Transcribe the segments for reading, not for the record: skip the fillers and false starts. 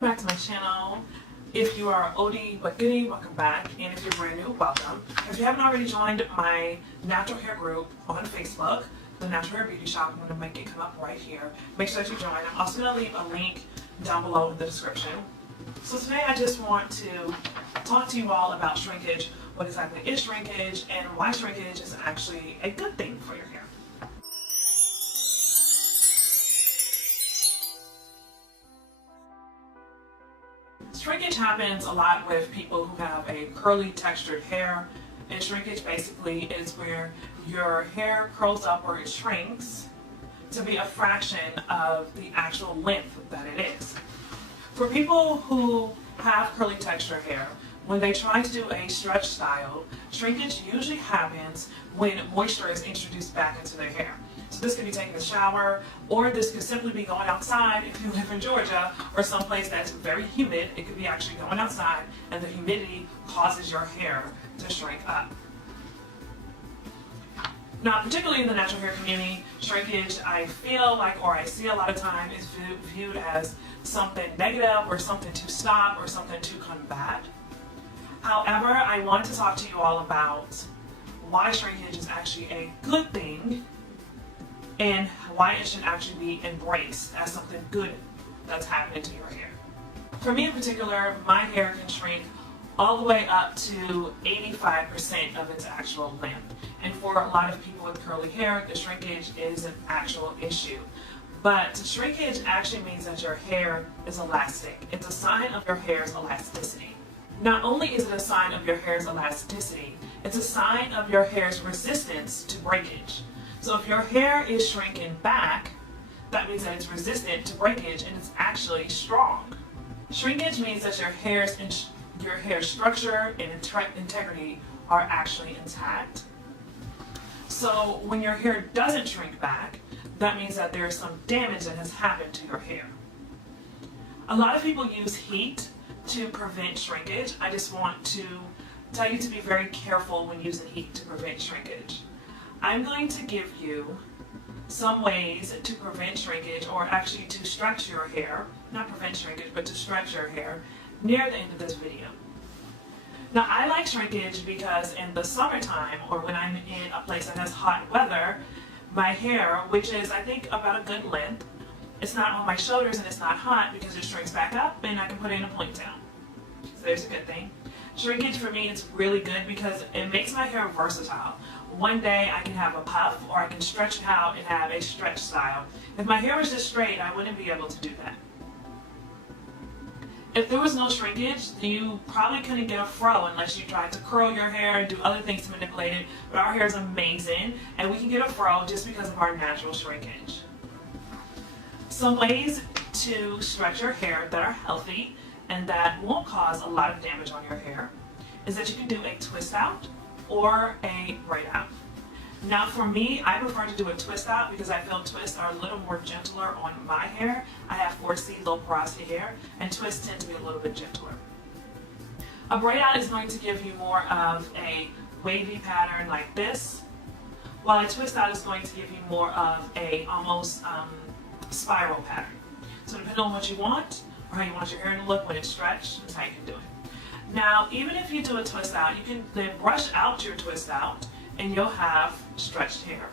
Back to my channel. If you are oldie but goodie, welcome back. And if you're brand new, welcome. If you haven't already joined my natural hair group on Facebook, the Natural Hair Beauty Shop, I'm going to make it come up right here. Make sure that you join. I'm also going to leave a link down below in the description. So today I just want to talk to you all about shrinkage, what exactly is shrinkage, and why shrinkage is actually a good thing for your hair. Shrinkage happens a lot with people who have a curly textured hair, and shrinkage basically is where your hair curls up or it shrinks to be a fraction of the actual length that it is. For people who have curly textured hair, when they try to do a stretch style, shrinkage usually happens when moisture is introduced back into their hair. So this could be taking a shower, or this could simply be going outside if you live in Georgia or someplace that's very humid. It could be actually going outside and the humidity causes your hair to shrink up. Now, particularly in the natural hair community, shrinkage, I feel like, or I see a lot of time, is viewed as something negative or something to stop or something to combat. However, I want to talk to you all about why shrinkage is actually a good thing and why it should actually be embraced as something good that's happening to your hair. For me in particular, my hair can shrink all the way up to 85% of its actual length. And for a lot of people with curly hair, the shrinkage is an actual issue. But shrinkage actually means that your hair is elastic. It's a sign of your hair's elasticity. Not only is it a sign of your hair's elasticity, it's a sign of your hair's resistance to breakage. So if your hair is shrinking back, that means that it's resistant to breakage and it's actually strong. Shrinkage means that your hair's structure and integrity are actually intact. So when your hair doesn't shrink back, that means that there is some damage that has happened to your hair. A lot of people use heat to prevent shrinkage. I just want to tell you to be very careful when using heat to prevent shrinkage. I'm going to give you some ways to prevent shrinkage, or actually to stretch your hair, not prevent shrinkage, but to stretch your hair near the end of this video. Now, I like shrinkage because in the summertime, or when I'm in a place that has hot weather, my hair, which is I think about a good length, it's not on my shoulders and it's not hot because it shrinks back up and I can put it in a ponytail. So there's a good thing. Shrinkage for me is really good because it makes my hair versatile. One day I can have a puff, or I can stretch it out and have a stretch style. If my hair was just straight, I wouldn't be able to do that. If there was no shrinkage, you probably couldn't get a fro unless you tried to curl your hair and do other things to manipulate it. But our hair is amazing, and we can get a fro just because of our natural shrinkage. Some ways to stretch your hair that are healthy and that won't cause a lot of damage on your hair is that you can do a twist out or a braid out. Now for me, I prefer to do a twist out because I feel twists are a little more gentler on my hair. I have 4C low porosity hair, and twists tend to be a little bit gentler. A braid out is going to give you more of a wavy pattern like this, while a twist out is going to give you more of a almost spiral pattern. So depending on what you want, or how you want your hair to look when it's stretched, that's how you can do it. Now, even if you do a twist out, you can then brush out your twist out and you'll have stretched hair.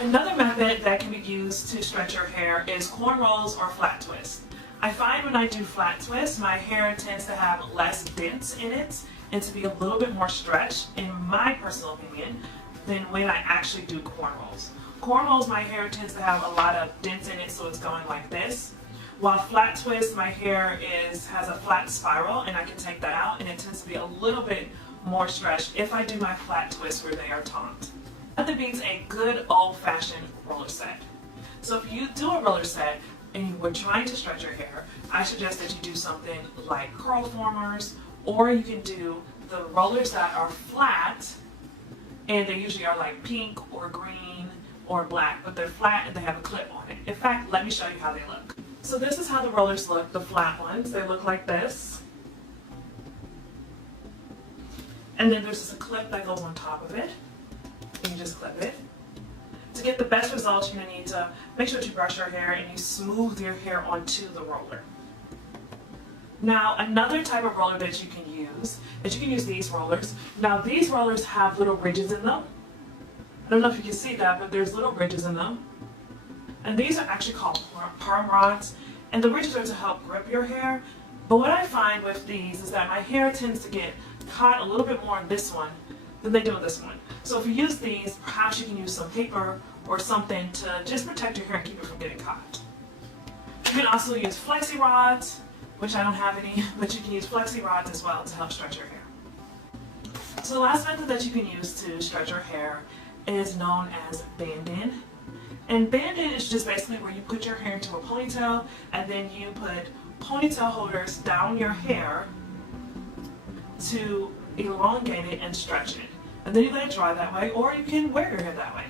Another method that can be used to stretch your hair is cornrows or flat twists. I find when I do flat twists, my hair tends to have less dents in it and to be a little bit more stretched, in my personal opinion, than when I actually do cornrows. Cornrows, my hair tends to have a lot of dents in it, so it's going like this. While flat twist, my hair has a flat spiral, and I can take that out, and it tends to be a little bit more stretched if I do my flat twists where they are taut. Nothing beats a good old-fashioned roller set. So if you do a roller set and you were trying to stretch your hair, I suggest that you do something like curl formers, or you can do the rollers that are flat, and they usually are like pink or green or black, but they're flat and they have a clip on it. In fact, let me show you how they look. So this is how the rollers look, the flat ones. They look like this. And then there's just a clip that goes on top of it. You can just clip it. To get the best results, you're going to need to make sure that you brush your hair and you smooth your hair onto the roller. Now, another type of roller that you can use these rollers. Now, these rollers have little ridges in them. I don't know if you can see that, but there's little ridges in them. And these are actually called perm rods. And the ridges are to help grip your hair. But what I find with these is that my hair tends to get caught a little bit more in this one than they do in this one. So if you use these, perhaps you can use some paper or something to just protect your hair and keep it from getting caught. You can also use flexi rods, which I don't have any, but you can use flexi rods as well to help stretch your hair. So the last method that you can use to stretch your hair is known as banding. And banding is just basically where you put your hair into a ponytail and then you put ponytail holders down your hair to elongate it and stretch it. And then you let it dry that way, or you can wear your hair that way.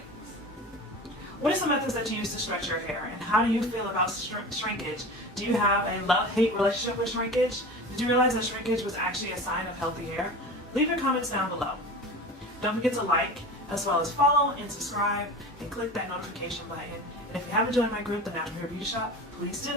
What are some methods that you use to stretch your hair, and how do you feel about shrinkage? Do you have a love-hate relationship with shrinkage? Did you realize that shrinkage was actually a sign of healthy hair? Leave your comments down below. Don't forget to like, as well as follow and subscribe, and click that notification button. And if you haven't joined my group, The Natural Hair Beauty Shop, please do.